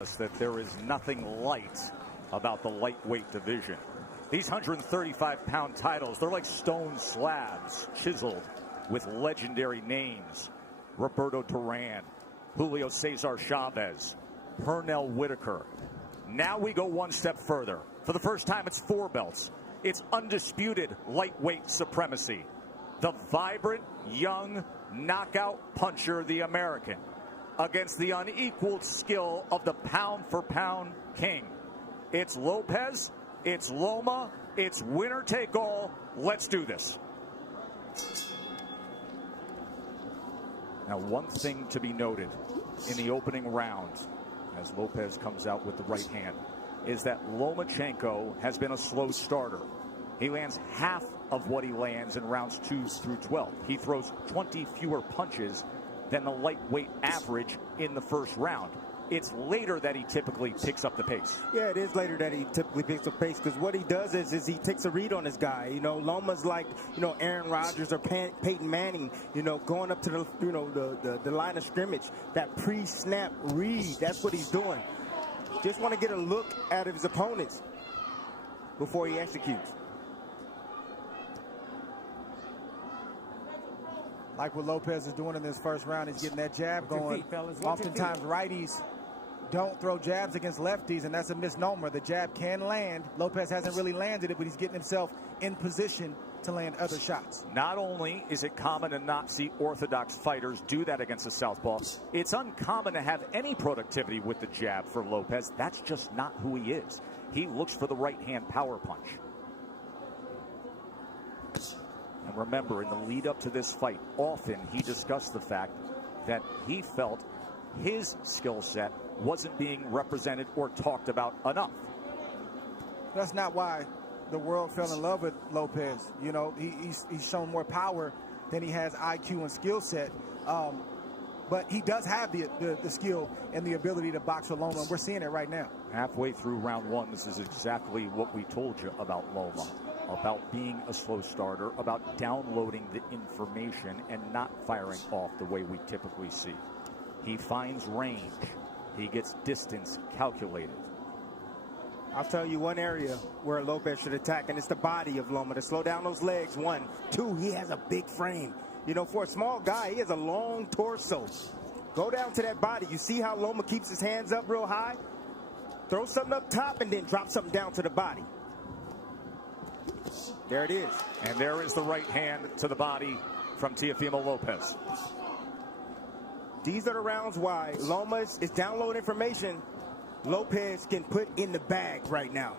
that there is nothing light about the lightweight division. These 135-pound titles, they're like stone slabs chiseled with legendary names. Roberto Duran, Julio Cesar Chavez, Pernell Whitaker. Now we go one step further. For the first time, it's 4 belts. It's undisputed lightweight supremacy. The vibrant, young, knockout puncher, the American, against the unequaled skill of the pound-for-pound king. It's Lopez, it's Loma, it's winner take all. Let's do this. Now, one thing to be noted in the opening round, as Lopez comes out with the right hand, is that Lomachenko has been a slow starter. He lands half of what he lands in rounds 2 through 12. He throws 20 fewer punches than the lightweight average in the first round. It's later that he typically picks up the pace. Yeah, it is later that he typically picks up pace, because what he does is he takes a read on his guy. You know, Loma's like, you know, Aaron Rodgers or Peyton Manning, you know, going up to the, you know, the line of scrimmage. That pre-snap read, that's what he's doing. Just want to get a look at his opponents before he executes. Like what Lopez is doing in this first round, he's getting that jab going. Oftentimes righties don't throw jabs against lefties, and that's a misnomer. The jab can land. Lopez hasn't really landed it, but he's getting himself in position to land other shots. Not only is it common to not see orthodox fighters do that against a southpaw, it's uncommon to have any productivity with the jab for Lopez. That's just not who he is. He looks for the right-hand power punch. And remember, in the lead up to this fight, often he discussed the fact that he felt his skill set wasn't being represented or talked about enough. That's not why the world fell in love with Lopez. You know, he's shown more power than he has IQ and skill set. But he does have the skill and the ability to box with Loma, and we're seeing it right now. Halfway through round 1, this is exactly what we told you about Loma. About being a slow starter, about downloading the information and not firing off the way we typically see. He finds range. He gets distance calculated. I'll tell you one area where Lopez should attack, and it's the body of Loma, to slow down those legs. 1, 2, he has a big frame. You know, for a small guy, he has a long torso. Go down to that body. You see how Loma keeps his hands up real high? Throw something up top and then drop something down to the body. There it is. And there is the right hand to the body from Teofimo Lopez. These are the rounds why Loma is downloading information Lopez can put in the bag right now.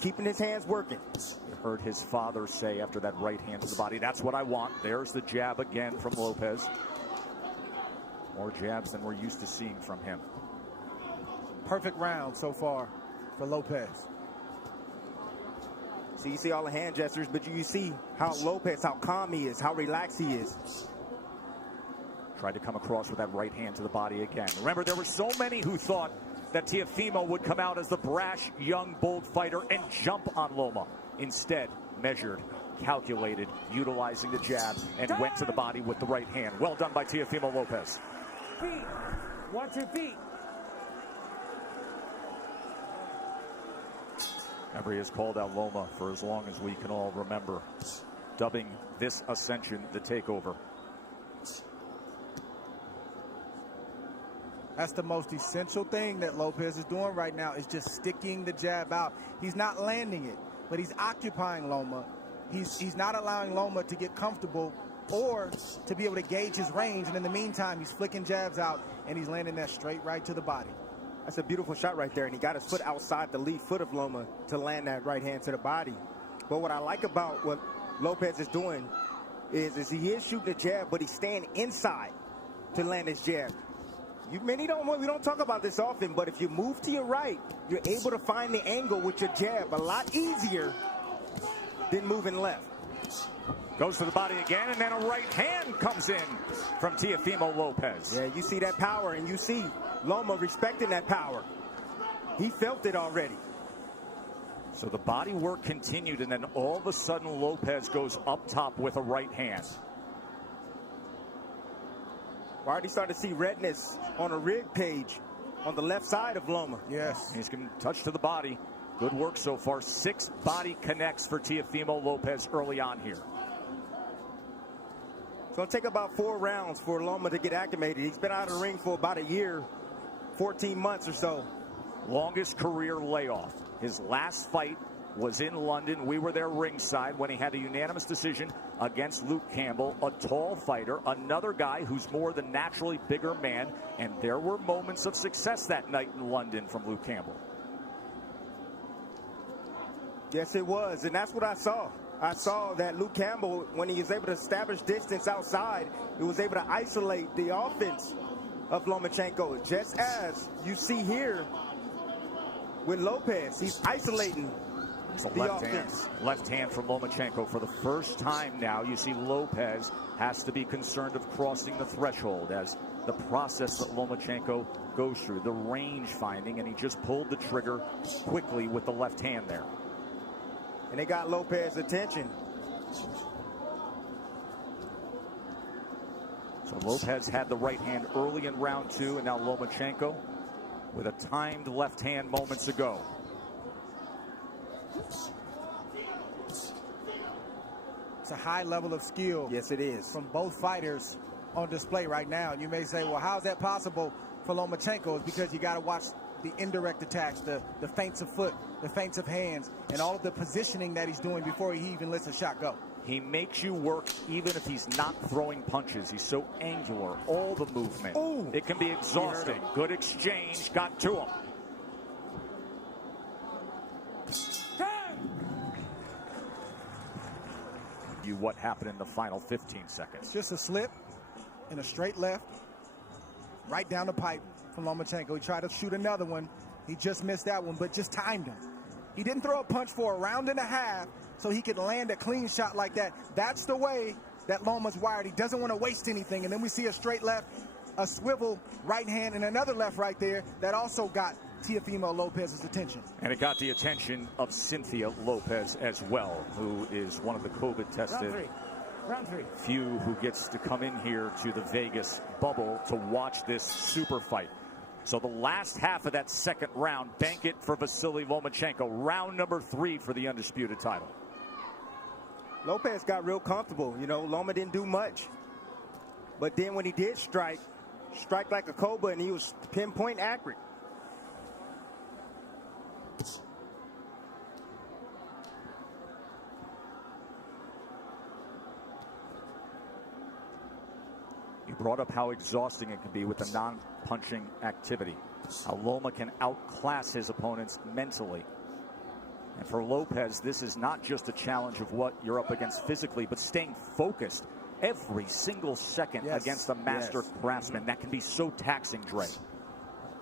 Keeping his hands working. You heard his father say after that right hand to the body, that's what I want. There's the jab again from Lopez. More jabs than we're used to seeing from him. Perfect round so far for Lopez. So you see all the hand gestures, but you see how Lopez, how calm he is, how relaxed he is. Tried to come across with that right hand to the body again. Remember, there were so many who thought that Teofimo would come out as the brash, young, bold fighter and jump on Loma. Instead, measured, calculated, utilizing the jab, and went to the body with the right hand. Well done by Teofimo Lopez. Feet. Watch your feet. Remember, he has called out Loma for as long as we can all remember, dubbing this ascension the takeover. That's the most essential thing that Lopez is doing right now, is just sticking the jab out. He's not landing it, but he's occupying Loma. He's not allowing Loma to get comfortable or to be able to gauge his range. And in the meantime, he's flicking jabs out, and he's landing that straight right to the body. That's a beautiful shot right there, and he got his foot outside the lead foot of Loma to land that right hand to the body. But what I like about what Lopez is doing is he is shooting a jab, but he's staying inside to land his jab. We don't talk about this often, but if you move to your right, you're able to find the angle with your jab a lot easier than moving left. Goes to the body again, and then a right hand comes in from Teofimo Lopez. Yeah, you see that power, and you see Loma respecting that power. He felt it already. So the body work continued, and then all of a sudden Lopez goes up top with a right hand. We're already starting to see redness on a rig page on the left side of Loma. Yes. He's going to touch to the body. Good work so far. 6 body connects for Teofimo Lopez early on here. It's going to take about 4 rounds for Loma to get acclimated. He's been out of the ring for about a year, 14 months or so. Longest career layoff. His last fight was in London. We were there ringside when he had a unanimous decision against Luke Campbell, a tall fighter, another guy who's more the naturally bigger man, and there were moments of success that night in London from Luke Campbell. Yes, it was, and that's what I saw. I saw that Luke Campbell, when he was able to establish distance outside, he was able to isolate the offense of Lomachenko, just as you see here with Lopez. He's isolating the offense. Left hand from Lomachenko. For the first time now, you see Lopez has to be concerned of crossing the threshold as the process that Lomachenko goes through, the range finding, and he just pulled the trigger quickly with the left hand there. And they got Lopez's attention. So Lopez had the right hand early in round 2, and now Lomachenko with a timed left hand moments ago. It's a high level of skill. Yes, it is. From both fighters on display right now. And you may say, well, how is that possible for Lomachenko? It's because you got to watch the indirect attacks, the feints of foot, the feints of hands, and all of the positioning that he's doing before he even lets a shot go. He makes you work even if he's not throwing punches. He's so angular, all the movement. Ooh. It can be exhausting. Good exchange, got to him. What happened in the final 15 seconds? Just a slip and a straight left, right down the pipe from Lomachenko. He tried to shoot another one. He just missed that one, but just timed him. He didn't throw a punch for a round and a half so he could land a clean shot like that. That's the way that Loma's wired. He doesn't want to waste anything. And then we see a straight left, a swivel right hand, and another left right there that also got Teofimo Lopez's attention. And it got the attention of Cynthia Lopez as well, who is one of the COVID-tested few who gets to come in here to the Vegas bubble to watch this super fight. So the last half of that second round, bank it for Vasiliy Lomachenko. Round number 3 for the undisputed title. Lopez got real comfortable. You know, Loma didn't do much. But then when he did strike like a cobra, and he was pinpoint accurate. You brought up how exhausting it can be with the non-punching activity. How Loma can outclass his opponents mentally. And for Lopez, this is not just a challenge of what you're up against physically, but staying focused every single second against a master craftsman. That can be so taxing, Dre.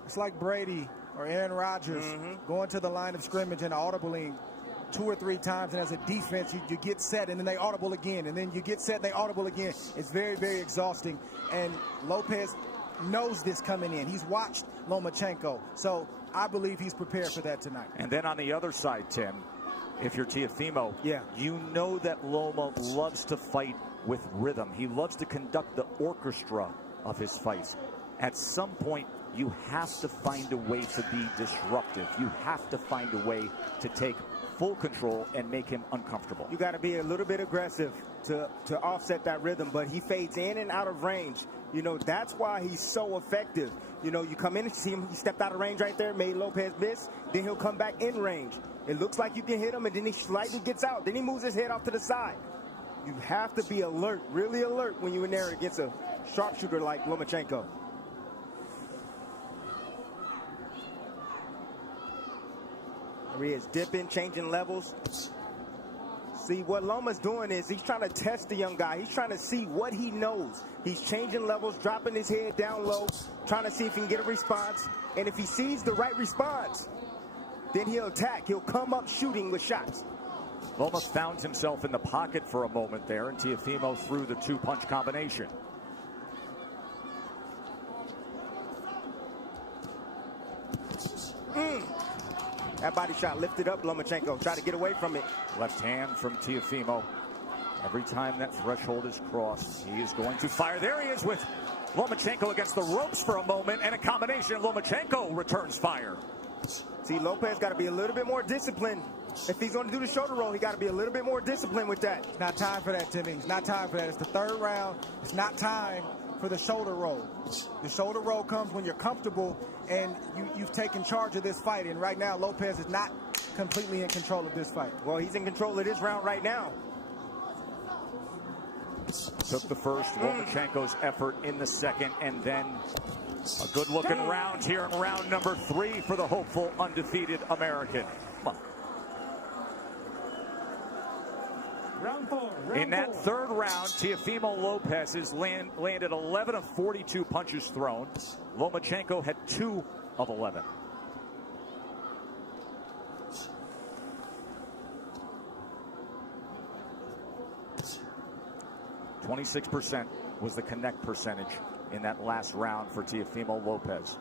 It's like Brady or Aaron Rodgers going to the line of scrimmage and audibling 2 or 3 times, and as a defense you get set and then they audible again, and then you get set and they audible again. It's very, very exhausting, and Lopez knows this coming in. He's watched Lomachenko, so I believe he's prepared for that tonight. And then on the other side, Tim, if you're Teofimo, you know that Loma loves to fight with rhythm. He loves to conduct the orchestra of his fights. At some point, you have to find a way to be disruptive. You have to find a way to take full control and make him uncomfortable. You got to be a little bit aggressive to offset that rhythm, but he fades in and out of range. You know, that's why he's so effective. You know, you come in and see him, he stepped out of range right there, made Lopez miss, then he'll come back in range. It looks like you can hit him, and then he slightly gets out. Then he moves his head off to the side. You have to be alert, really alert, when you're in there against a sharpshooter like Lomachenko. There he is, dipping, changing levels. See, what Loma's doing is he's trying to test the young guy. He's trying to see what he knows. He's changing levels, dropping his head down low, trying to see if he can get a response. And if he sees the right response, then he'll attack. He'll come up shooting with shots. Loma found himself in the pocket for a moment there, and Teofimo threw the 2-punch combination. That body shot lifted up Lomachenko. Try to get away from it. Left hand from Teofimo. Every time that threshold is crossed, he is going to fire. There he is with Lomachenko against the ropes for a moment, and a combination. Lomachenko returns fire. See, Lopez got to be a little bit more disciplined. If he's going to do the shoulder roll, he got to be a little bit more disciplined with that. It's not time for that, Timmy. It's not time for that. It's the third round. It's not time for the shoulder roll. The shoulder roll comes when you're comfortable and you've taken charge of this fight. And right now, Lopez is not completely in control of this fight. Well, he's in control of this round right now. Took the first, Lomachenko's effort in the second, and then a good-looking round here in round number 3 for the hopeful undefeated American. Round 4. In that third round, Teofimo Lopez has landed 11 of 42 punches thrown. Lomachenko had 2 of 11. .26% was the connect percentage in that last round for Teofimo Lopez.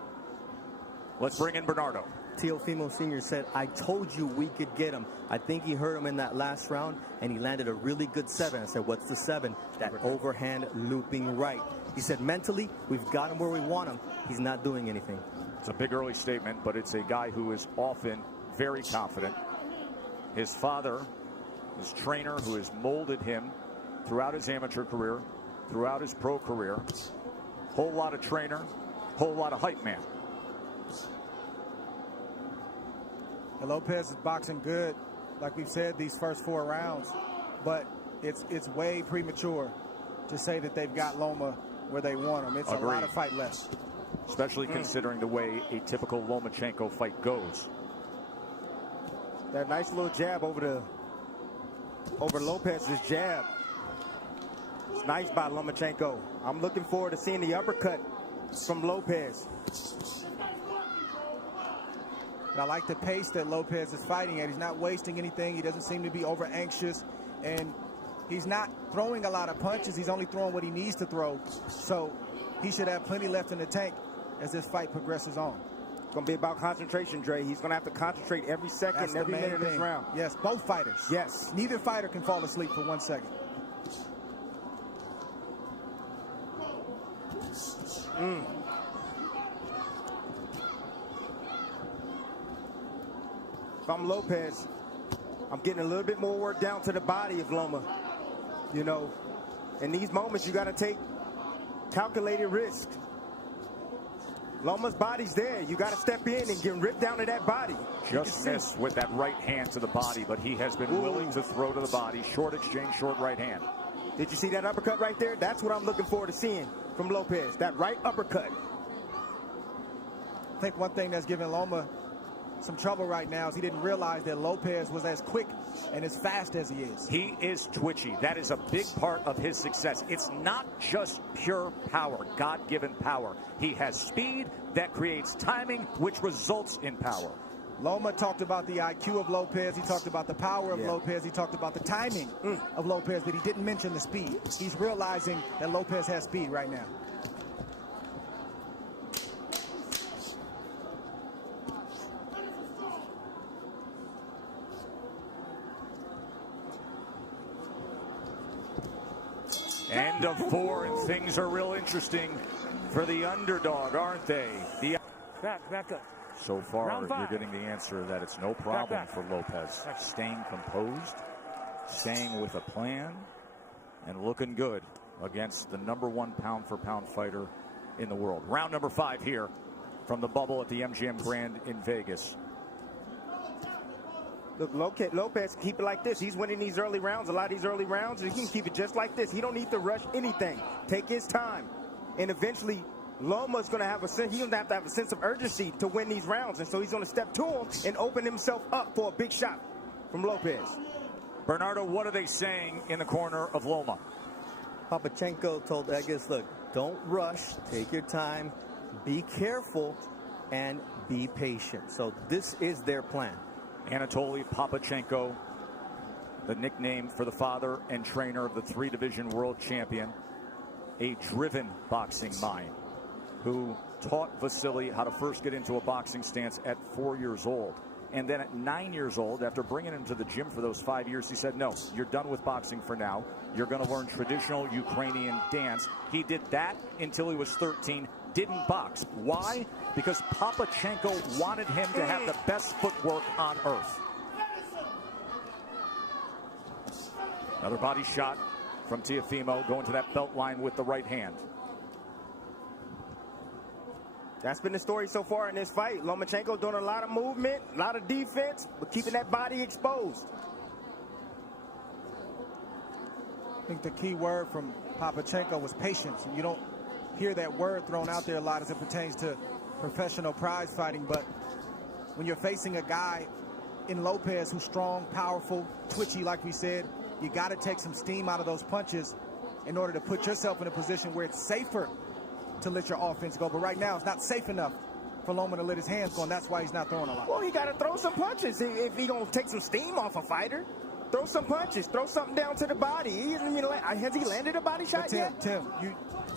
Let's bring in Bernardo. Teofimo Sr. said, I told you we could get him. I think he hurt him in that last round, and he landed a really good 7. I said, what's the 7? That overhand looping right. He said, mentally, we've got him where we want him. He's not doing anything. It's a big early statement, but it's a guy who is often very confident. His father, his trainer, who has molded him throughout his amateur career, throughout his pro career. Whole lot of trainer, whole lot of hype man. And Lopez is boxing good, like we've said, these first 4 rounds. But it's way premature to say that they've got Loma where they want him. It's a lot of fight left. Especially considering the way a typical Lomachenko fight goes. That nice little jab over Lopez's jab. It's nice by Lomachenko. I'm looking forward to seeing the uppercut from Lopez. But I like the pace that Lopez is fighting at. He's not wasting anything. He doesn't seem to be over anxious. And he's not throwing a lot of punches. He's only throwing what he needs to throw. So he should have plenty left in the tank as this fight progresses on. It's going to be about concentration, Dre. He's going to have to concentrate every second, every minute of this round. Yes, both fighters. Yes. Neither fighter can fall asleep for 1 second. If I'm Lopez, I'm getting a little bit more work down to the body of Loma. You know, in these moments, you got to take calculated risk. Loma's body's there. You got to step in and get ripped down to that body. Just missed with that right hand to the body, but he has been willing to throw to the body. Short exchange, short right hand. Did you see that uppercut right there? That's what I'm looking forward to seeing from Lopez. That right uppercut. I think one thing that's giving Loma some trouble right now is he didn't realize that Lopez was as quick and as fast as he is. He is twitchy. That is a big part of his success. It's not just pure power, God-given power. He has speed that creates timing, which results in power. Loma talked about the IQ of Lopez. He talked about the power of Lopez. He talked about the timing of Lopez, but he didn't mention the speed. He's realizing that Lopez has speed right now. End of 4, and things are real interesting for the underdog, aren't they? Back up. So far, Round 5. you're getting the answer that it's no problem for Lopez. Staying composed, staying with a plan, and looking good against the #1 pound-for-pound fighter in the world. Round number 5 here from the bubble at the MGM Grand in Vegas. Look, Lopez, keep it like this. He's winning these early rounds, a lot of these early rounds. He can keep it just like this. He don't need to rush anything. Take his time. And eventually, Loma's going to have a sense. He's going to have a sense of urgency to win these rounds. And so he's going to step to him and open himself up for a big shot from Lopez. Bernardo, what are they saying in the corner of Loma? Lomachenko told Egas, look, don't rush, take your time, be careful, and be patient. So this is their plan. Anatoly Papachenko, the nickname for the father and trainer of the 3-division world champion, a driven boxing mind who taught Vasiliy how to first get into a boxing stance at 4 years old And then at 9 years old, after bringing him to the gym for those 5 years, he said, no, you're done with boxing for now. You're going to learn traditional Ukrainian dance. He did that until he was 13, didn't box. Why? Because Papachenko wanted him to have the best footwork on earth. Another body shot from Teofimo, going to that belt line with the right hand. That's been the story so far in this fight. Lomachenko doing a lot of movement, a lot of defense, but keeping that body exposed. I think the key word from Papachenko was patience. And you don't hear that word thrown out there a lot as it pertains to professional prize fighting. But when you're facing a guy in Lopez who's strong, powerful, twitchy, like we said, you got to take some steam out of those punches in order to put yourself in a position where it's safer to let your offense go. But right now, it's not safe enough for Loma to let his hands go, and that's why he's not throwing a lot. Well, he got to throw some punches if he going to take some steam off a fighter. Throw some punches. Throw something down to the body. Has he landed a body shot yet? Tim,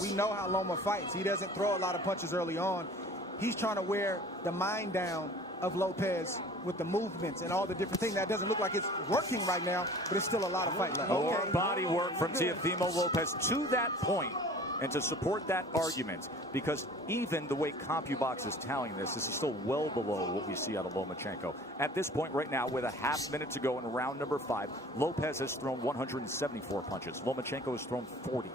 we know how Loma fights. He doesn't throw a lot of punches early on. He's trying to wear the mind down of Lopez with the movements and all the different things. That doesn't look like it's working right now, but it's still a lot of fight left. More body work from Teofimo Lopez to that point. And to support that argument, because even the way CompuBox is tallying this is still well below what we see out of Lomachenko. At this point right now, with a half minute to go in round number 5, Lopez has thrown 174 punches. Lomachenko has thrown 40.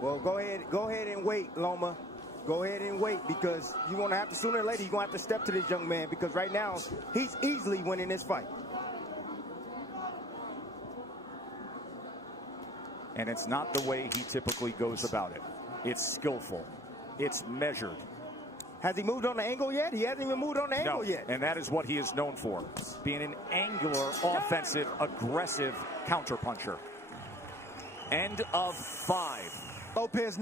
Well, go ahead and wait, Loma. Go ahead and wait, because you're going to have to, sooner or later, you're going to have to step to this young man, because right now, he's easily winning this fight. And it's not the way he typically goes about it. It's skillful. It's measured. Has he moved on the angle yet? He hasn't even moved on the angle yet. And that is what he is known for, being an angular, offensive, aggressive counterpuncher. End of 5. Lopez,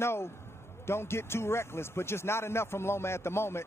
don't get too reckless, but just not enough from Loma at the moment.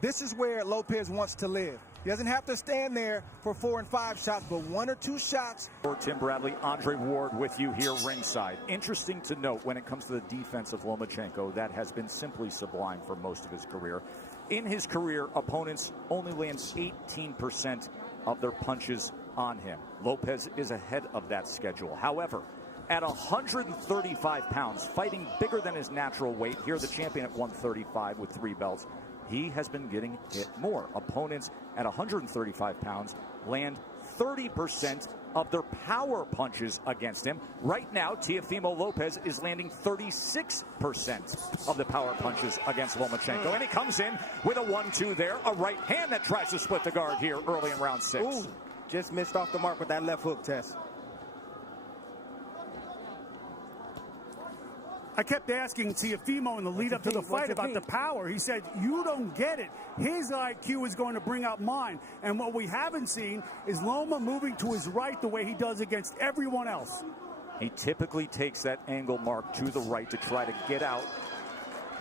This is where Lopez wants to live. He doesn't have to stand there for 4 and 5 shots, but 1 or 2 shots. Tim Bradley, Andre Ward with you here ringside. Interesting to note when it comes to the defense of Lomachenko, that has been simply sublime for most of his career. In his career, opponents only land 18% of their punches on him. Lopez is ahead of that schedule. However, at 135 pounds, fighting bigger than his natural weight, here the champion at 135 with 3 belts, he has been getting hit more. Opponents at 135 pounds land 30% of their power punches against him. Right now, Teofimo Lopez is landing 36% of the power punches against Lomachenko. And he comes in with a 1-2 there, a right hand that tries to split the guard here early in round 6. Ooh, just missed off the mark with that left hook, Tess. I kept asking Teofimo in the lead up to the fight about the power. He said, you don't get it. His IQ is going to bring out mine. And what we haven't seen is Loma moving to his right the way he does against everyone else. He typically takes that angle mark to the right to try to get out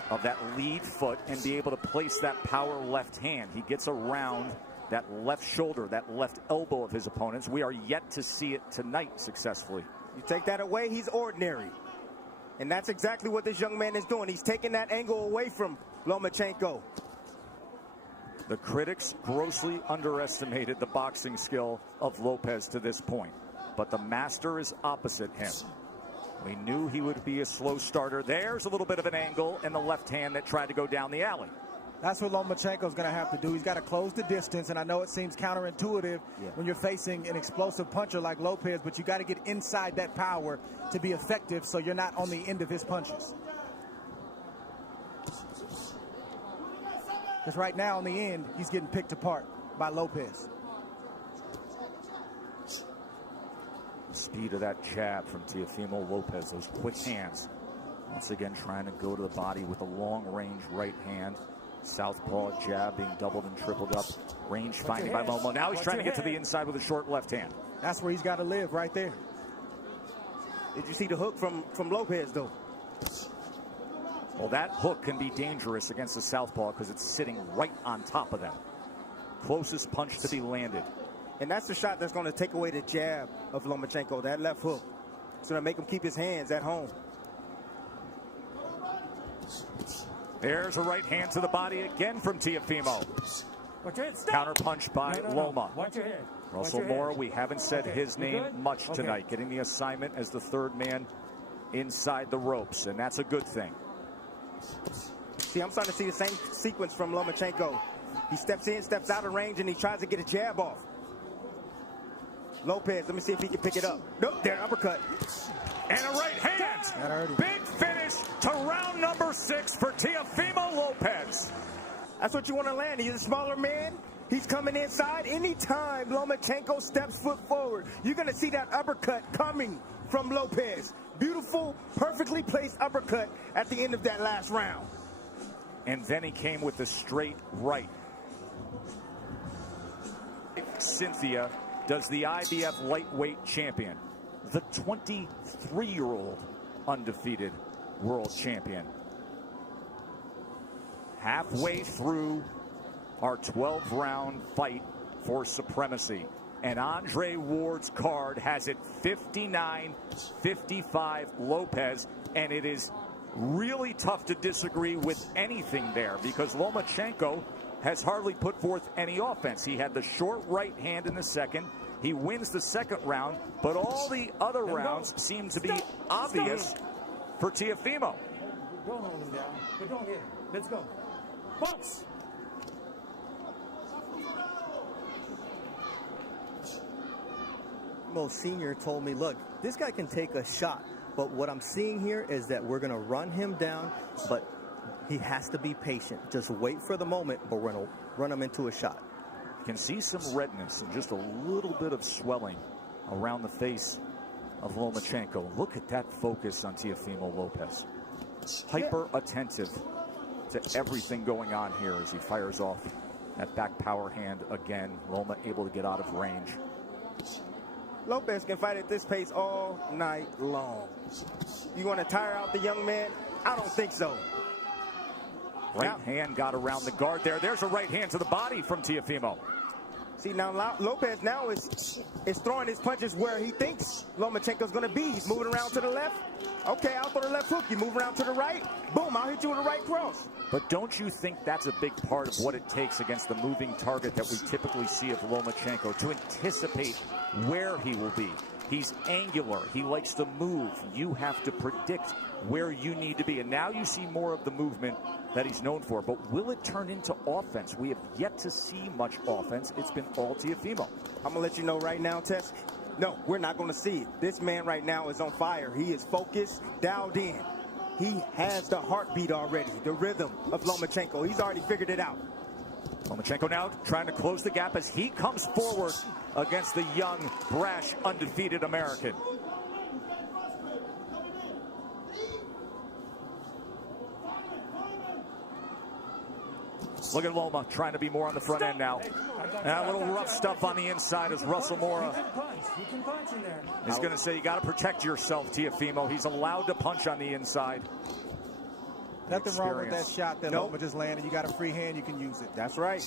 of that lead foot and be able to place that power left hand. He gets around that left shoulder, that left elbow of his opponents. We are yet to see it tonight successfully. You take that away, he's ordinary. And that's exactly what this young man is doing. He's taking that angle away from Lomachenko. The critics grossly underestimated the boxing skill of Lopez to this point. But the master is opposite him. We knew he would be a slow starter. There's a little bit of an angle in the left hand that tried to go down the alley. That's what Lomachenko's going to have to do. He's got to close the distance, and I know it seems counterintuitive when you're facing an explosive puncher like Lopez, but you got to get inside that power to be effective so you're not on the end of his punches. Because right now, in the end, he's getting picked apart by Lopez. The speed of that jab from Teofimo Lopez, those quick hands. Once again, trying to go to the body with a long-range right hand. Southpaw jab being doubled and tripled up. Range finding by Loma. Now he's trying to get to the inside with a short left hand. That's where he's got to live, right there. Did you see the hook from Lopez, though? Well, that hook can be dangerous against the southpaw because it's sitting right on top of them. Closest punch to be landed. And that's the shot that's going to take away the jab of Lomachenko, that left hook. It's going to make him keep his hands at home. There's a right hand to the body again from Teofimo. Watch your head. Stop. Counter punch by Loma. Watch your head. Russell Mora, we haven't said his name much tonight, getting the assignment as the third man inside the ropes, and that's a good thing. See, I'm starting to see the same sequence from Lomachenko. He steps in, steps out of range, and he tries to get a jab off. Lopez, let me see if he can pick it up. Nope, there, uppercut. And a right hand. Big finish to round number 6 for Teofimo Lopez. That's what you want to land. He's a smaller man. He's coming inside. Anytime Lomachenko steps foot forward, you're going to see that uppercut coming from Lopez. Beautiful, perfectly placed uppercut at the end of that last round. And then he came with a straight right. Cynthia does the IBF lightweight champion, the 23-year-old undefeated world champion. Halfway through our 12-round fight for supremacy. And Andre Ward's card has it 59-55 Lopez, and it is really tough to disagree with anything there because Lomachenko has hardly put forth any offense. He had the short right hand in the second. He wins the second round, but all the other rounds seem to be obvious for Teofimo. Don't hold him down, but don't hit him. Let's go. Box. Mo Sr. told me, look, this guy can take a shot, but what I'm seeing here is that we're going to run him down, but he has to be patient. Just wait for the moment, but we're going to run him into a shot. You can see some redness and just a little bit of swelling around the face of Lomachenko. Look at that focus on Teofimo Lopez. Hyper attentive to everything going on here as he fires off that back power hand again. Loma able to get out of range. Lopez can fight at this pace all night long. You want to tire out the young man? I don't think so. Right hand got around the guard there. There's a right hand to the body from Teofimo. See, now Lopez now is throwing his punches where he thinks Lomachenko's going to be. He's moving around to the left. Okay, I'll throw the left hook. You move around to the right. Boom, I'll hit you with a right cross. But don't you think that's a big part of what it takes against the moving target that we typically see of Lomachenko, to anticipate where he will be? He's angular. He likes to move. You have to predict where you need to be. And now you see more of the movement that he's known for. But will it turn into offense? We have yet to see much offense. It's been all Teofimo. I'm going to let you know right now, Tess. No, we're not going to see it. This man right now is on fire. He is focused, dialed in. He has the heartbeat already, the rhythm of Lomachenko. He's already figured it out. Lomachenko now trying to close the gap as he comes forward against the young, brash, undefeated American. Look at Loma trying to be more on the front end now. And a little rough stuff on the inside as Russell Mora is going to say you got to protect yourself, Teofimo. He's allowed to punch on the inside. Nothing wrong with that shot that Loma just landed. You got a free hand, you can use it. That's right.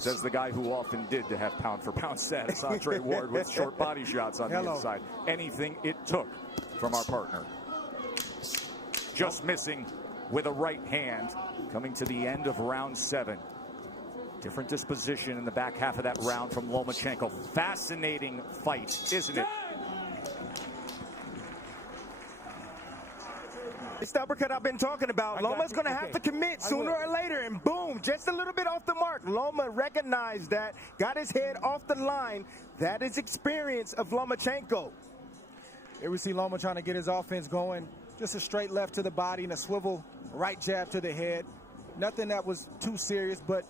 Says the guy who often did to have pound-for-pound status, Andre Ward, with short body shots on the inside. Anything it took from our partner. Just missing with a right hand, coming to the end of round 7. Different disposition in the back half of that round from Lomachenko. Fascinating fight, isn't it? It's the uppercut I've been talking about. Loma's going to have to commit sooner or later, and boom, just a little bit off the mark. Loma recognized that, got his head off the line. That is experience of Lomachenko. Here we see Loma trying to get his offense going. Just a straight left to the body and a swivel right jab to the head. Nothing that was too serious, but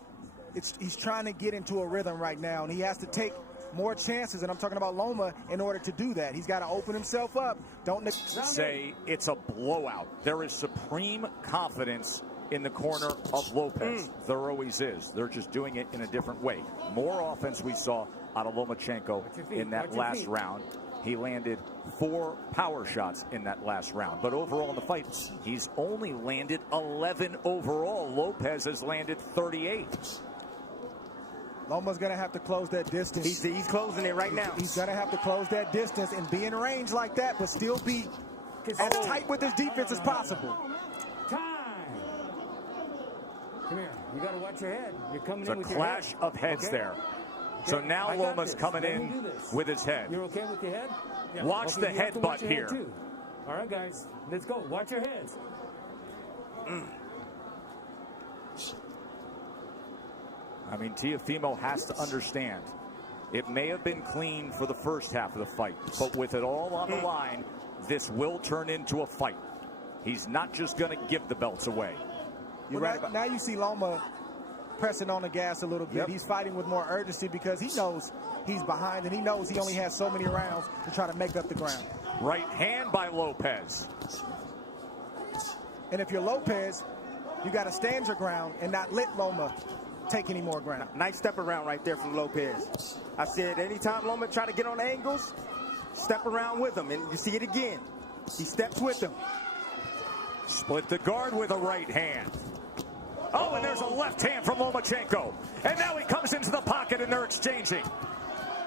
he's trying to get into a rhythm right now, and he has to take more chances, and I'm talking about Loma, in order to do that. He's got to open himself up. Don't say it's a blowout. There is supreme confidence in the corner of Lopez. There always is. They're just doing it in a different way. More offense we saw out of Lomachenko in that last round. He landed 4 power shots in that last round. But overall in the fight, he's only landed 11 overall. Lopez has landed 38. Loma's going to have to close that distance. He's closing it right now. He's going to have to close that distance and be in range like that, but still be as tight with his defense as possible. Come here. You got to watch your head. You're coming It's in a with your head. clash of heads Okay? there. So Okay, now I got Loma's this. coming Let me in do this. with his head. You're okay with your head? Yeah. Watch Okay, the you have to watch headbutt your head here. too. All right, guys. Let's go. Watch your heads. I mean, Teofimo has to understand. It may have been clean for the first half of the fight, but with it all on the line, this will turn into a fight. He's not just going to give the belts away. You're right. Now you see Loma pressing on the gas a little bit. Yep. He's fighting with more urgency because he knows he's behind and he knows he only has so many rounds to try to make up the ground. Right hand by Lopez. And if you're Lopez, you got to stand your ground and not let Loma take any more ground. Nice step around right there from Lopez. I said anytime Loma try to get on angles, step around with him. And you see it again. He steps with him. Split the guard with a right hand. Oh, and there's a left hand from Lomachenko. And now he comes into the pocket and they're exchanging.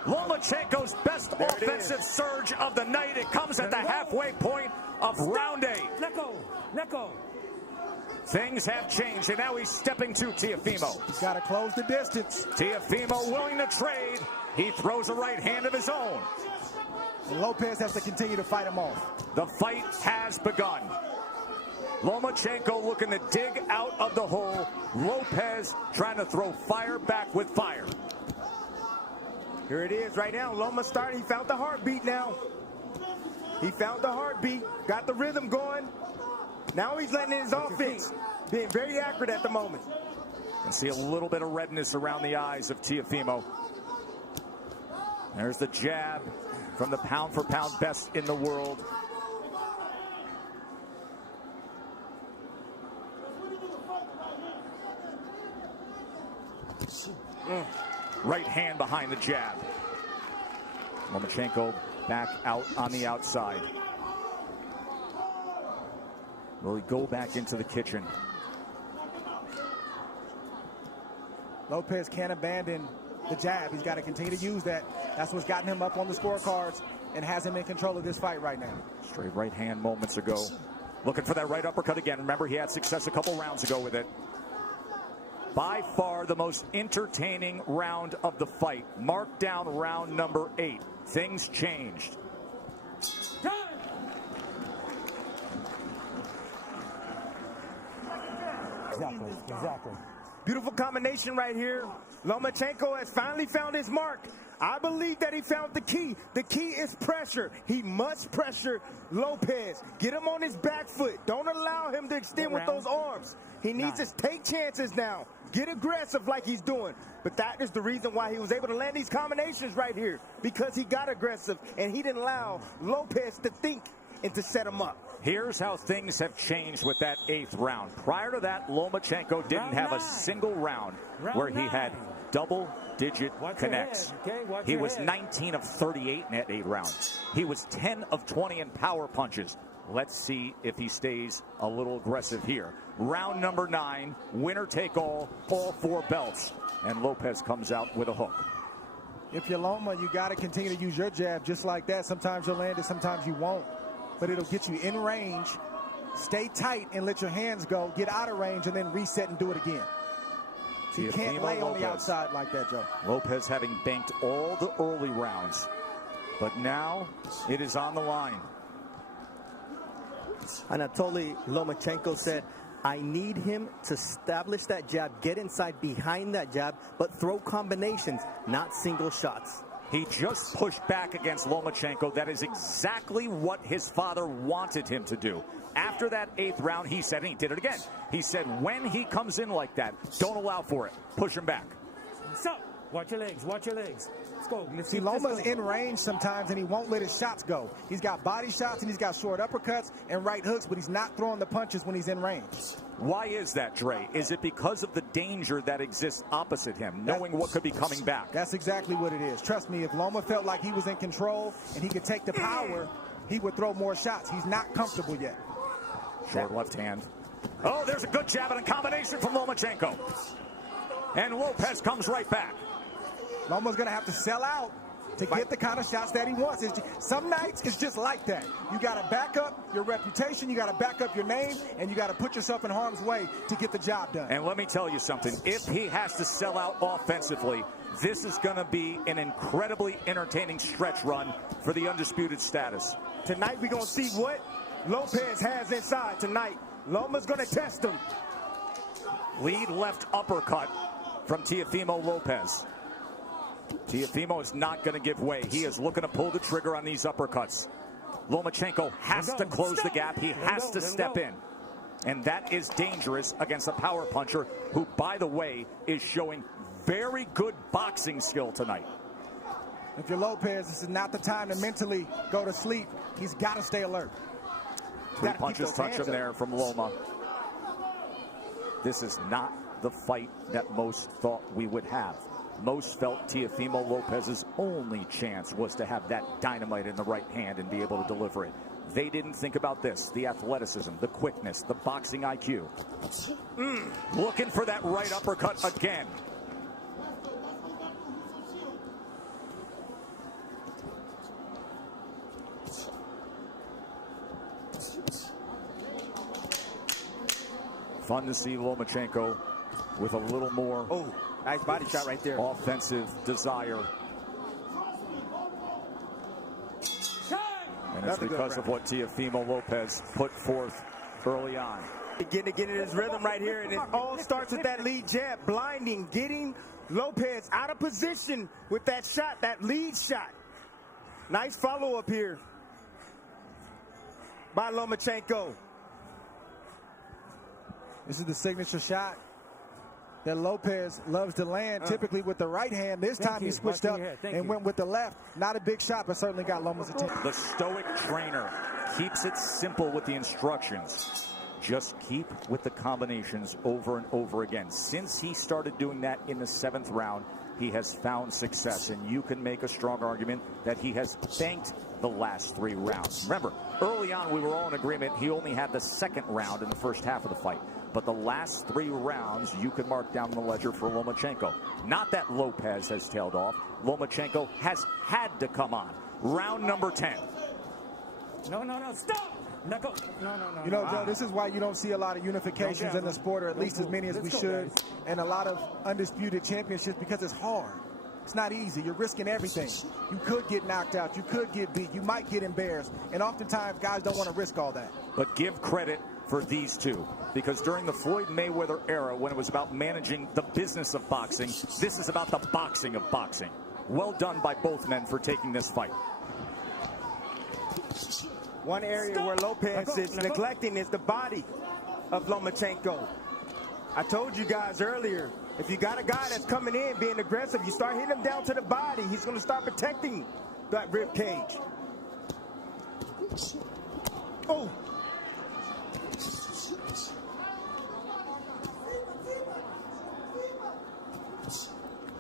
Lomachenko's best offensive surge of the night. It comes at the halfway point of round 8. Let go. Let go. Things have changed, and now he's stepping to Teofimo. He's got to close the distance. Teofimo willing to trade. He throws a right hand of his own. And Lopez has to continue to fight him off. The fight has begun. Lomachenko looking to dig out of the hole. Lopez trying to throw fire back with fire. Here it is right now. Loma started. He found the heartbeat now. He found the heartbeat. Got the rhythm going. Now he's letting in his offense. Being very accurate at the moment. You can see a little bit of redness around the eyes of Teofimo. There's the jab from the pound-for-pound best in the world. Right hand behind the jab. Lomachenko back out on the outside. Will he go back into the kitchen? Lopez can't abandon the jab. He's got to continue to use that. That's what's gotten him up on the scorecards and has him in control of this fight right now. Straight right hand moments ago. Looking for that right uppercut again. Remember, he had success a couple rounds ago with it. By far the most entertaining round of the fight. Mark down round number 8. Things changed. Exactly. Beautiful combination right here. Lomachenko has finally found his mark. I believe that he found the key. The key is pressure. He must pressure Lopez. Get him on his back foot. Don't allow him to extend with those arms. He needs to take chances now. Get aggressive like he's doing. But that is the reason why he was able to land these combinations right here. Because he got aggressive and he didn't allow Lopez to think and to set him up. Here's how things have changed with that 8th round. Prior to that, Lomachenko didn't have a single round where he had double-digit connects. He was 19 of 38 in that 8 rounds. He was 10 of 20 in power punches. Let's see if he stays a little aggressive here. Round number 9, winner take all 4 belts. And Lopez comes out with a hook. If you're Loma, you got to continue to use your jab just like that. Sometimes you'll land it, sometimes you won't. But it'll get you in range. Stay tight and let your hands go. Get out of range and then reset and do it again. So you can't lay on the outside like that, Joe. Lopez having banked all the early rounds. But now it is on the line. Anatoly Lomachenko said, I need him to establish that jab, get inside behind that jab, but throw combinations, not single shots. He just pushed back against Lomachenko. That is exactly what his father wanted him to do. After that 8th round, he said, and he did it again. He said, when he comes in like that, don't allow for it. Push him back. So, watch your legs. Watch your legs. Let's go. Let's See, Loma's in range sometimes, and he won't let his shots go. He's got body shots, and he's got short uppercuts and right hooks, but he's not throwing the punches when he's in range. Why is that, Dre? Is it because of the danger that exists opposite him, knowing what could be coming back? That's exactly what it is. Trust me, if Loma felt like he was in control and he could take the power, he would throw more shots. He's not comfortable yet. Short left hand. Oh, there's a good jab and a combination from Lomachenko. And Lopez comes right back. Loma's going to have to sell out to get the kind of shots that he wants. Some nights it's just like that. You got to back up your reputation, you got to back up your name, and you got to put yourself in harm's way to get the job done. And let me tell you something. If he has to sell out offensively, this is going to be an incredibly entertaining stretch run for the undisputed status. Tonight we're going to see what Lopez has inside tonight. Loma's going to test him. Lead left uppercut from Teofimo Lopez. Teofimo is not going to give way. He is looking to pull the trigger on these uppercuts. Lomachenko has to close the gap. He has to step in. And that is dangerous against a power puncher who, by the way, is showing very good boxing skill tonight. If you're Lopez, this is not the time to mentally go to sleep. He's got to stay alert. Three punches touch him there from Loma. This is not the fight that most thought we would have. Most felt Teofimo Lopez's only chance was to have that dynamite in the right hand and be able to deliver it. They didn't think about this, the athleticism, the quickness, the boxing IQ. Looking for that right uppercut again. Fun to see Lomachenko with a little more nice body shot right there. Offensive desire. And it's because of what Teofimo Lopez put forth early on. Getting in his rhythm right here, and it all starts with that lead jab, blinding, getting Lopez out of position with that shot, that lead shot. Nice follow-up here by Lomachenko. This is the signature shot that Lopez loves to land, typically with the right hand. This time he switched up and went with the left. Not a big shot, but certainly got Loma's attention. The stoic trainer keeps it simple with the instructions. Just keep with the combinations over and over again. Since he started doing that in the 7th round, he has found success, and you can make a strong argument that he has banked the last 3 rounds. Remember, early on we were all in agreement he only had the 2nd round in the first half of the fight. But the last 3 rounds you can mark down the ledger for Lomachenko. Not that Lopez has tailed off. Lomachenko has had to come on. Round number 10. No, stop! No. You know, Joe, this is why you don't see a lot of unifications in the sport, or at least as many as we should, and a lot of undisputed championships, because it's hard. It's not easy. You're risking everything. You could get knocked out. You could get beat. You might get embarrassed. And oftentimes, guys don't want to risk all that. But give credit for these two, because during the Floyd Mayweather era, when it was about managing the business of boxing, this is about the boxing of boxing. Well done by both men for taking this fight. One area where Lopez is neglecting is the body of Lomachenko. I told you guys earlier, if you got a guy that's coming in being aggressive, you start hitting him down to the body, he's going to start protecting that rib cage. Oh!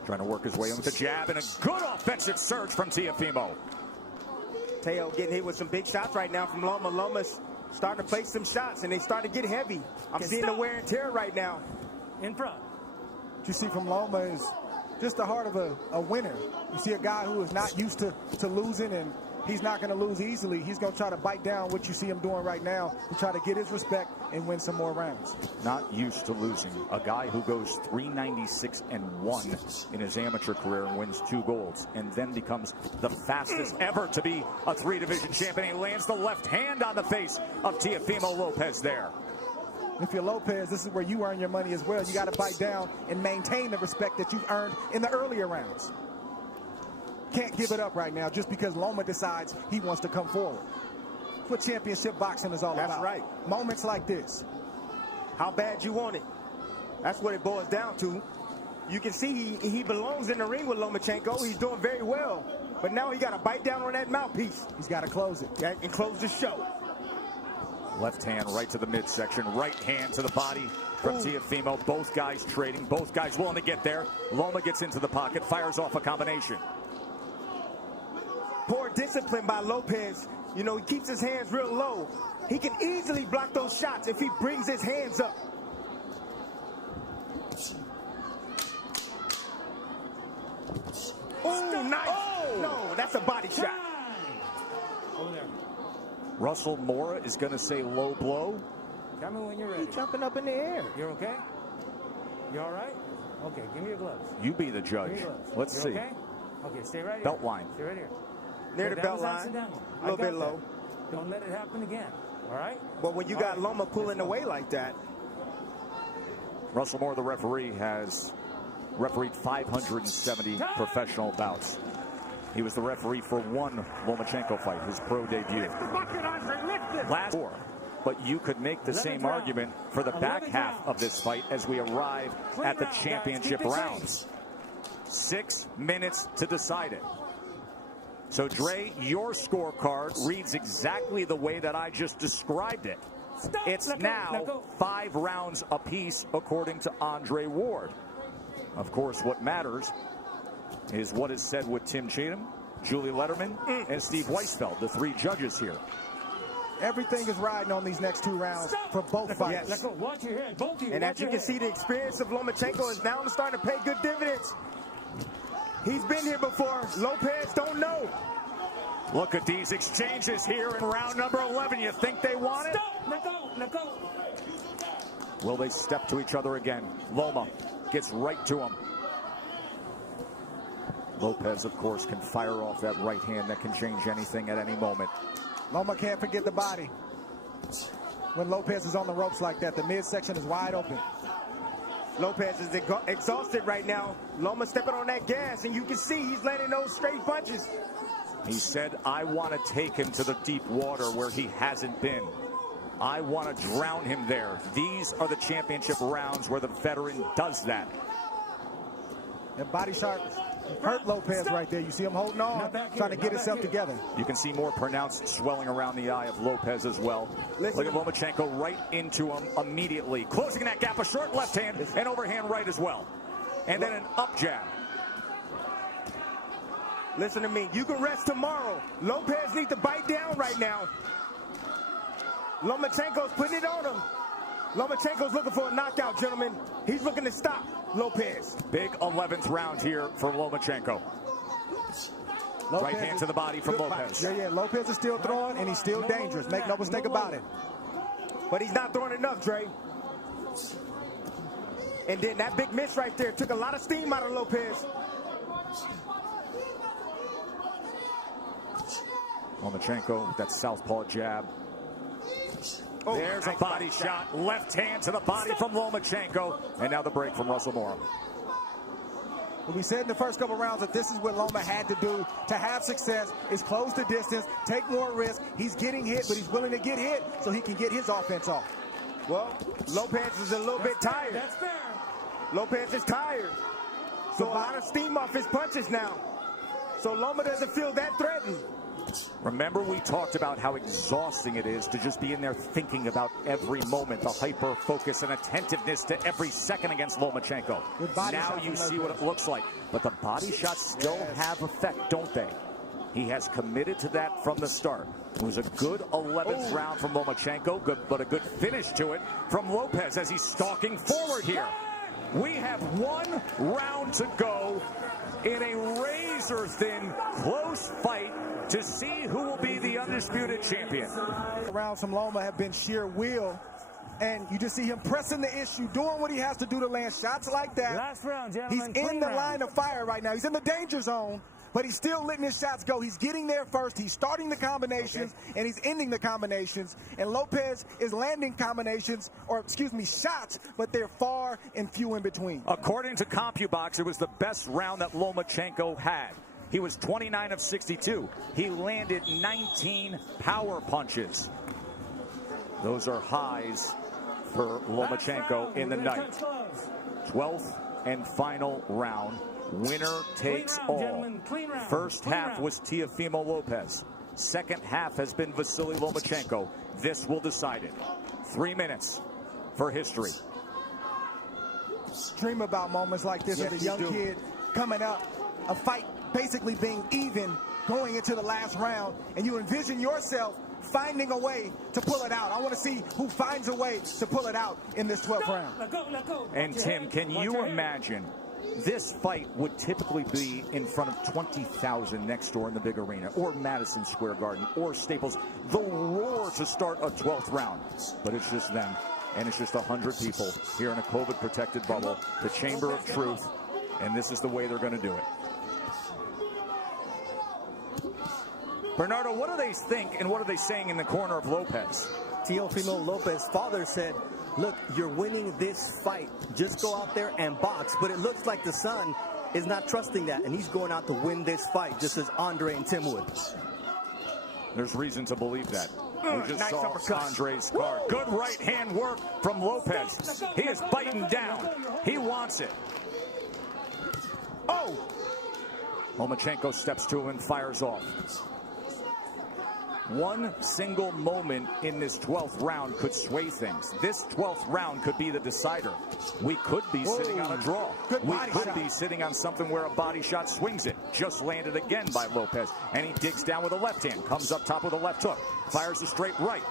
Trying to work his way in with the jab, and a good offensive surge from Teofimo. Teo getting hit with some big shots right now from Loma. Loma's starting to place some shots, and they start to get heavy. I'm seeing the wear and tear right now. In front. What you see from Loma is just the heart of a winner. You see a guy who is not used to losing, and he's not going to lose easily. He's going to try to bite down what you see him doing right now to try to get his respect and win some more rounds. Not used to losing. A guy who goes 396-1 in his amateur career and wins 2 golds, and then becomes the fastest ever to be a 3-division champion. He lands the left hand on the face of Teofimo Lopez there. If you're Lopez, this is where you earn your money as well. You got to bite down and maintain the respect that you've earned in the earlier rounds. Can't give it up right now just because Loma decides he wants to come forward. That's what championship boxing is all about. That's right. Moments like this. How bad you want it. That's what it boils down to. You can see he belongs in the ring with Lomachenko. He's doing very well. But now he got to bite down on that mouthpiece. He's got to close it. Yeah, and close the show. Left hand right to the midsection. Right hand to the body from Teofimo. Both guys trading. Both guys willing to get there. Loma gets into the pocket. Fires off a combination. Poor discipline by Lopez. You know, he keeps his hands real low. He can easily block those shots if he brings his hands up. Oh, nice. No. that's a body shot. Over there. Russell Mora is going to say low blow. Tell me when you're ready. He's jumping up in the air. You're okay? You all right? Okay, give me your gloves. You be the judge. Give me your gloves. Let's You're see. Okay? Okay, stay right here. Belt line. Stay right here. Near Okay, the that belt was line. accidental. A little I got bit that. low. Don't let it happen again. All right? But when you got Loma pulling away like that. Russell Mora, the referee, has refereed 570 professional bouts. He was the referee for one Lomachenko fight, his pro debut. Last four. But you could make the same argument for the back half of this fight as we arrive at the championship rounds. 6 minutes to decide it. So, Dre, your scorecard reads exactly the way that I just described it. It's now 5 rounds apiece, according to Andre Ward. Of course, what matters is what is said with Tim Cheatham, Julie Letterman, and Steve Weisfeld, the 3 judges here. Everything is riding on these next 2 rounds for both fights. Yes. Watch your head, both of you. And as you can see, the experience of Lomachenko is now starting to pay good dividends. He's been here before. Lopez don't know. Look at these exchanges here in round number 11. You think they want it? Stop! Let go! Will they step to each other again? Loma gets right to him. Lopez, of course, can fire off that right hand that can change anything at any moment. Loma can't forget the body. When Lopez is on the ropes like that, the midsection is wide open. Lopez is exhausted right now. Loma stepping on that gas, and you can see he's landing those straight punches. He said, I want to take him to the deep water where he hasn't been. I want to drown him there. These are the championship rounds where the veteran does that. That body shot hurt Lopez right there. You see him holding on, trying to get himself together. You can see more pronounced swelling around the eye of Lopez as well. Look at Lomachenko right into him immediately. Closing that gap, a short left hand and overhand right as well. And then an up jab. Listen to me. You can rest tomorrow. Lopez needs to bite down right now. Lomachenko's putting it on him. Lomachenko's looking for a knockout, gentlemen. He's looking to stop Lopez. Big 11th round here for Lomachenko. Right hand to the body from Lopez. Yeah, Lopez is still throwing, and he's still dangerous. Make no mistake about it. But he's not throwing enough, Dre. And then that big miss right there took a lot of steam out of Lopez. Lomachenko with that southpaw jab. Oh, there's a body shot. Left hand to the body from Lomachenko. And now the break from Russell Mora. Well, we said in the first couple rounds that this is what Loma had to do to have success, is close the distance, take more risk. He's getting hit, but he's willing to get hit so he can get his offense off. Well, Lopez is a little bit tired. That's fair. Lopez is tired. So a lot of steam off his punches now. So Loma doesn't feel that threatened. Remember, we talked about how exhausting it is to just be in there thinking about every moment, the hyper focus and attentiveness to every second against Lomachenko. Now you see what it looks like. But the body shots still have effect, don't they? He has committed to that from the start. It was a good 11th round from Lomachenko, but a good finish to it from Lopez as he's stalking forward here. We have 1 round to go in a razor-thin, close fight to see who will be the undisputed champion. Rounds from Loma have been sheer will, and you just see him pressing the issue, doing what he has to do to land shots like that. Last round, He's gentlemen. in the line of fire right now. He's in the danger zone, but he's still letting his shots go. He's getting there first. He's starting the combinations, and he's ending the combinations. And Lopez is landing combinations, or excuse me, shots, but they're far and few in between. According to CompuBox, it was the best round that Lomachenko had. He was 29 of 62. He landed 19 power punches. Those are highs for Lomachenko in the night. 12th and final round. Winner takes all. First half was Teofimo Lopez. Second half has been Vasiliy Lomachenko. This will decide it. 3 minutes for history. Dream about moments like this as a young kid coming up, a fight basically being even going into the last round, and you envision yourself finding a way to pull it out. I want to see who finds a way to pull it out in this 12th round. Let go. And Tim, can you imagine This fight would typically be in front of 20,000 next door in the big arena, or Madison Square Garden, or Staples. The roar to start a 12th round. But it's just them, and it's just 100 people here in a COVID-protected bubble, the Chamber of Truth, and this is the way they're going to do it. Bernardo, what do they think, and what are they saying in the corner of Lopez? Teofimo Lopez's father said, look, you're winning this fight. Just go out there and box. But it looks like the son is not trusting that, and he's going out to win this fight, just as Andre and Tim would. There's reason to believe that. We just nice saw uppercut. Andre's card. Good right hand work from Lopez. He is biting down. He wants it. Oh! Lomachenko steps to him and fires off. One single moment in this 12th round could sway things. This 12th round could be the decider. We could be sitting on a draw. We could be sitting on something where a body shot swings it. Just landed again by Lopez. And he digs down with a left hand. Comes up top with a left hook. Fires a straight right.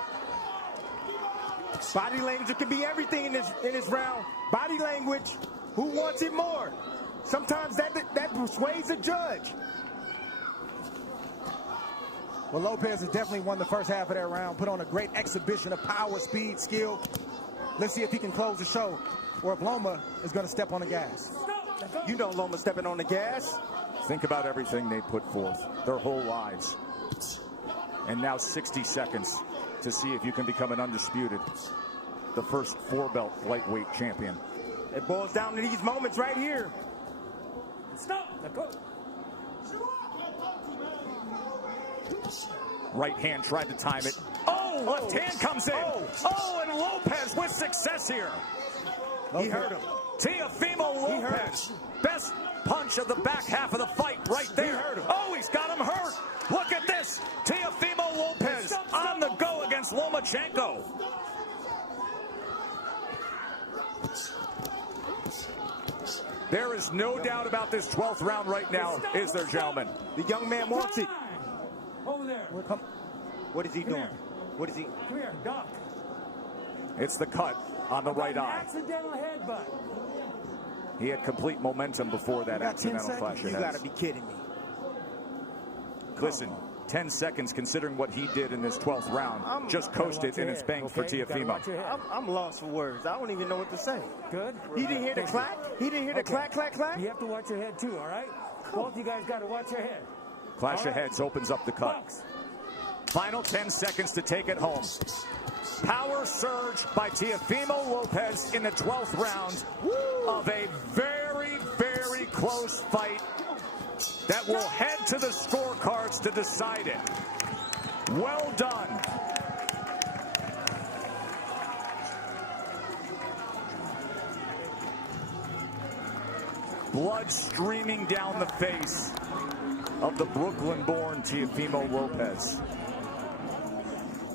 Body language can be everything in this round. Body language. Who wants it more? Sometimes that persuades the judge. Well, Lopez has definitely won the first half of that round, put on a great exhibition of power, speed, skill. Let's see if he can close the show, or if Loma is going to step on the gas. You know Loma stepping on the gas. Think about everything they put forth, their whole lives. And now 60 seconds to see if you can become an undisputed, the first 4-belt lightweight champion. It boils down to these moments right here. Stop. Let go. Right hand tried to time it. Oh, left hand comes in. Oh, and Lopez with success here. He hurt him. Teofimo Lopez. Best punch of the back half of the fight right there. He hurt him. Oh, he's got him hurt. Look at this. Teofimo Lopez on the go against Lomachenko. There is no doubt about this 12th round right now, is there, gentlemen? The young man wants it. Over there. What is he doing? What is he? Come here, duck. It's the cut on the right eye. Accidental headbutt. He had complete momentum before that accidental clash of You heads. got to be kidding me. Listen, 10 seconds considering what he did in this 12th round. Just coasted and it's banked for Teofimo. I'm lost for words. I don't even know what to say. Good. He didn't hear the clack? He didn't hear the clack, clack, clack? You have to watch your head too, all right? Both you guys got to watch your head. Clash of heads opens up the cut. Final 10 seconds to take it home. Power surge by Teofimo Lopez in the 12th round of a very, very close fight that will head to the scorecards to decide it. Well done. Blood streaming down the face of the Brooklyn-born Teofimo Lopez.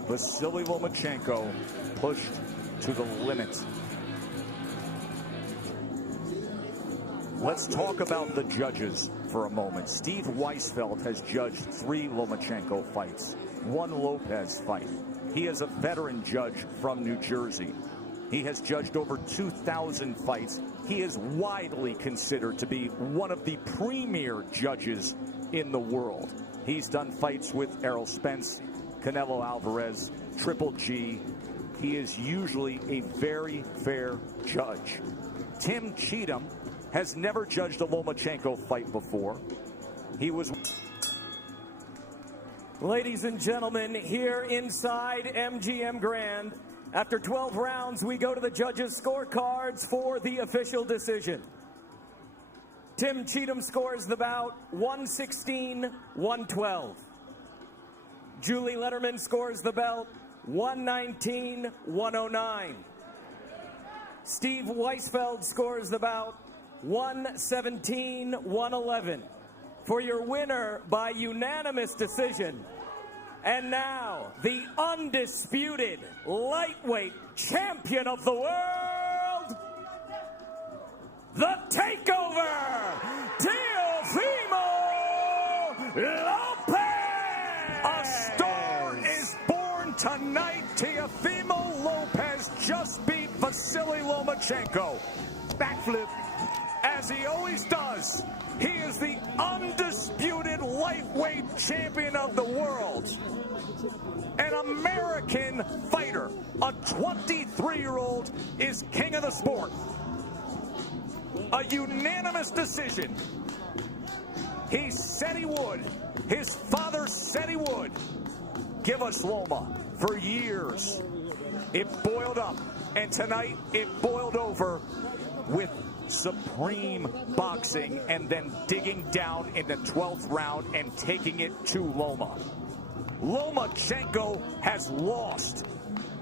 Vasiliy Lomachenko pushed to the limit. Let's talk about the judges for a moment. Steve Weisfeld has judged 3 Lomachenko fights, 1 Lopez fight. He is a veteran judge from New Jersey. He has judged over 2,000 fights. He is widely considered to be one of the premier judges in the world. He's done fights with Errol Spence, Canelo Alvarez, Triple G. He is usually a very fair judge. Tim Cheatham has never judged a Lomachenko fight before. He was... Ladies and gentlemen, here inside MGM Grand, after 12 rounds, we go to the judges' scorecards for the official decision. Tim Cheatham scores the bout 116-112. Julie Letterman scores the belt 119-109. Steve Weisfeld scores the bout 117-111. For your winner by unanimous decision. And now, the undisputed lightweight champion of the world, the Takeover, Teofimo Lopez! A star is born tonight. Teofimo Lopez just beat Vasiliy Lomachenko. Backflip as as he always does. He is the undisputed lightweight champion of the world. An American fighter, a 23-year-old, is king of the sport. A unanimous decision. He said he would. His father said he would. Give us Loma. For years, it boiled up. And tonight, it boiled over with supreme boxing and then digging down in the 12th round and taking it to Loma. Lomachenko has lost